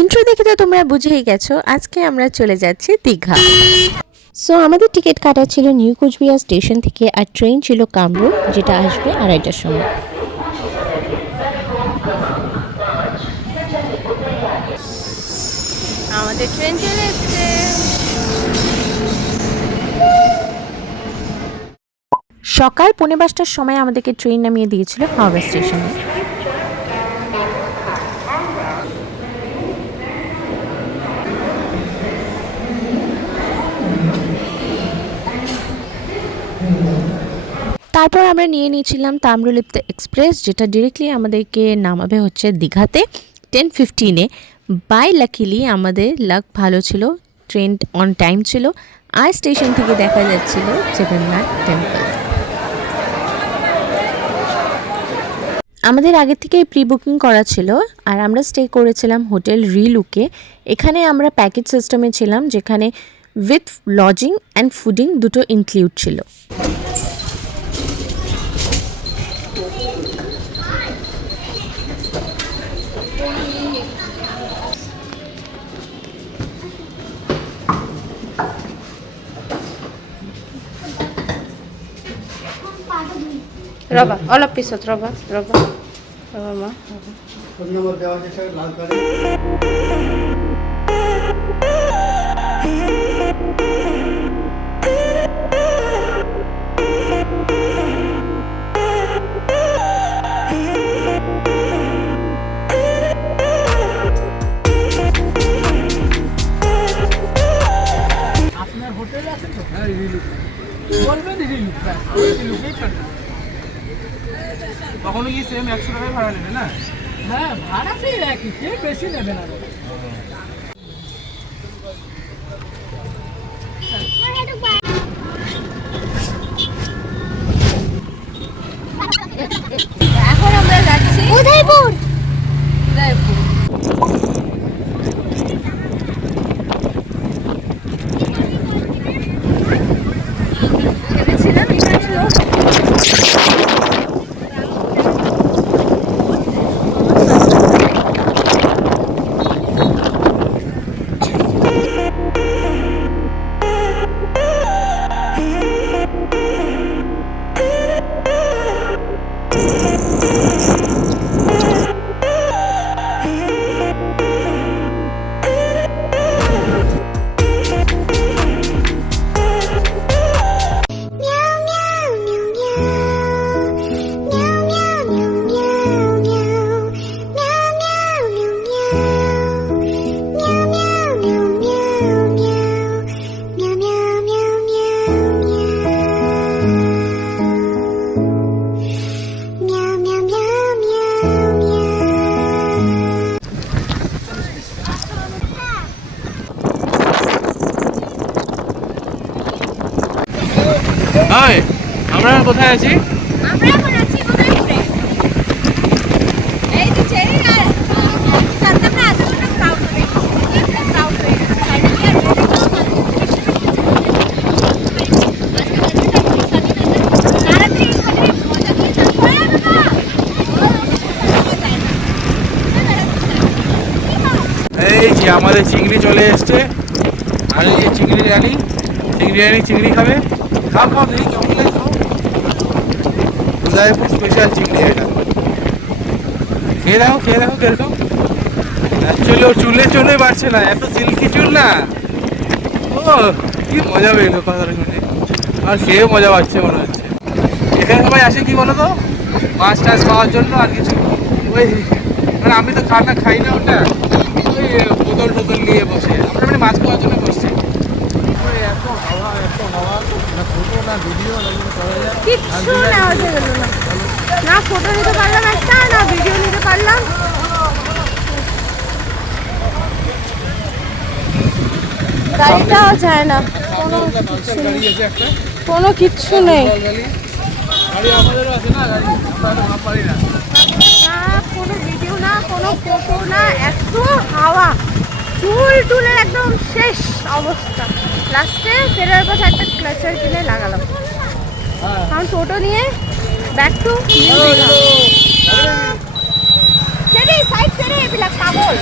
Intro দেখে তো তোমরা বুঝেই গেছো আজকে আমরা চলে যাচ্ছি দীঘা। সো আমাদের টিকিট কাটা ছিল নিউ কোচবিহার স্টেশন থেকে, আর ট্রেন ছিল কামরূপ, যেটা আসবে 2:30টার সময়। আমাদের ট্রেন চলে এসেছে। সকাল 5:45টার সময় আমাদেরকে ট্রেন নামিয়ে দিয়েছিল হাওড়া স্টেশনে। তারপর আমরা নিয়ে নিয়েছিলাম তাম্রলিপ্ত এক্সপ্রেস, যেটা ডিরেক্টলি আমাদেরকে নামাবে হচ্ছে দীঘাতে 10:15-এ। বাই লাকিলি আমাদের লাক ভালো ছিল, ট্রেন অন টাইম ছিল, আর স্টেশন থেকে দেখা যাচ্ছিল জগন্নাথ টেম্পল। আমাদের আগে থেকে প্রি বুকিং করা ছিল, আর আমরা স্টে করেছিলাম হোটেল রিলুকে। এখানে আমরা প্যাকেজ সিস্টেমে ছিলাম, যেখানে উইথ লজিং অ্যান্ড ফুডিং দুটো ইনক্লুড ছিল। ৰবা অলপ পিছত ৰবা ৰবা ৰবা আপনার হোটেল আছে তো? হ্যাঁ, রিলুক বলবেন, রিলুক ব্যাস, ওই রিলুকেই ছাড়বেন। তখনও কি সেম 100 টাকায় ভাড়া নেবে না? হ্যাঁ, ভাড়া সেই একই, কেউ বেশি নেবে না। এখন আমরা যাচ্ছি উদয়পুর। হাই, আমরা কোথায় আছি? আমরা এখন আছি উদয়পুরে। এই দিকে আর সাতটা আধঘন্টা ক্রাউড হবে, একটা ক্রাউড হয়ে গেছে ফাইনালি। আর তাড়াতাড়ি মজা করে থাকতে হবে না। এই যে আমাদের চিংড়ি চলে এসছে, আর এই যে চিংড়ি রানি, চিংড়ি খাবে। খাও খাও, দেখি কেমন লাগে, খাও। উদয়পুর স্পেশাল চিংড়ি এটা, খেয়ে দাও কিরকম। অ্যাকচুয়ালি ওর চুলে বাড়ছে না, এত সিল্কি চুল না। ও কি মজা পেলো কথাটা শুনে, আর খেয়ে মজা পাচ্ছে মনে হচ্ছে। এখানে সবাই আসে কি বলো তো, মাছ টাছ খাওয়ার জন্য, আর কিছু ওই মানে আমি তো খাই না ওটা, ওই বোতল নিয়ে বসে, আমরা মানে মাছ খাওয়ার জন্য বসছি। এত হাওয়া না ফটো না ভিডিও কিচ্ছু নেওয়া গেল না, না ফটো নিতে পারলাম একটা, না ভিডিও নিতে পারলাম। গাড়িটাও যায় না, কোনো কিচ্ছু নেই। গাড়ি আমাদেরও আছে না, গাড়ি আমরা পারি না। না কোনো ভিডিও না, কোনো ফটো না, এত হাওয়া, চুল টুলের একদম শেষ অবস্থা। লাস্টে ফেরার পথে একটা ক্লাচার কিনে লাগালাম, কারণ টোটো নিয়ে back to cherry side cherry এইবিলাক পাগল।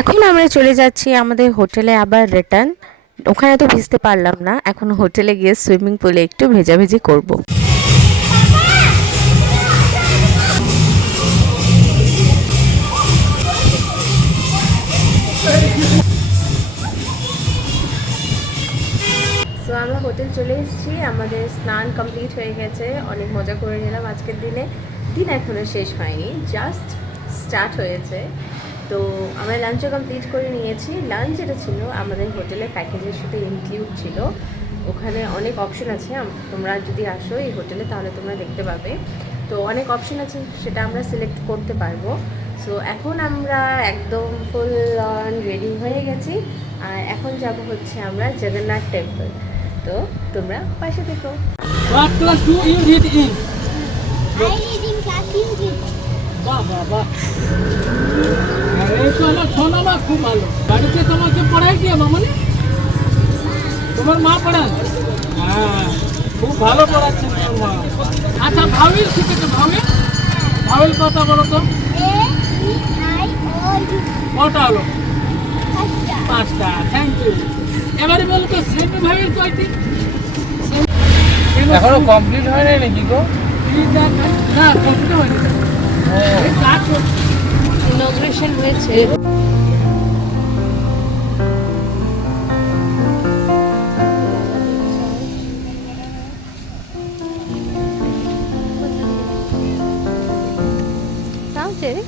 এখন আমরা চলে যাচ্ছি আমাদের হোটেলে আবার রিটার্ন। ওখানে তো ভিজতে পারলাম না, এখন হোটেলে গিয়ে সুইমিং পুলে একটু ভেজাভেজি করব। সো আমরা হোটেল চলে এসেছি, আমাদের স্নান কমপ্লিট হয়ে গেছে, অনেক মজা করে নিলাম আজকের দিনে। দিন এখনও শেষ হয়নি, জাস্ট স্টার্ট হয়েছে। তো আমরা লাঞ্চও কমপ্লিট করে নিয়েছি। লাঞ্চ যেটা ছিল আমাদের হোটেলের প্যাকেজের সাথে ইনক্লুড ছিল। ওখানে অনেক অপশন আছে, তোমরা যদি আসো এই হোটেলে তাহলে তোমরা দেখতে পাবে। তো অনেক অপশন আছে, সেটা আমরা সিলেক্ট করতে পারবো। সো এখন আমরা একদম ফুল অন রেডি হয়ে গেছি, আর এখন যাব হচ্ছে আমরা জগন্নাথ টেম্পল। তো তোমরা পাশে দেখো। What class do you read in? I read in class UG. বাহ বাহ বাহ, এই তো হলো ছোনা মা, খুব ভালো। বাড়িতে তোমাকে পড়ায় কি মামনি? তোমার মা পড়ান? হ্যাঁ, খুব ভালো পড়াচ্ছেন তোমার মা। আচ্ছা, ভাওয়েল শিখেছো? ভাওয়েল ভাওয়েল কথা বলো তো। A, E, I, O, U. কটা হলো? Pasta. 5টা। Thank you. এবারে বলো তো সেমি ভাওয়েল কয়টি? এখনো কমপ্লিট হয় নাই নাকি গো? না, কমপ্লিট হয়নি। এই কাজ চলছে। ইনগ্রেশন হয়েছে। নাও চেরি।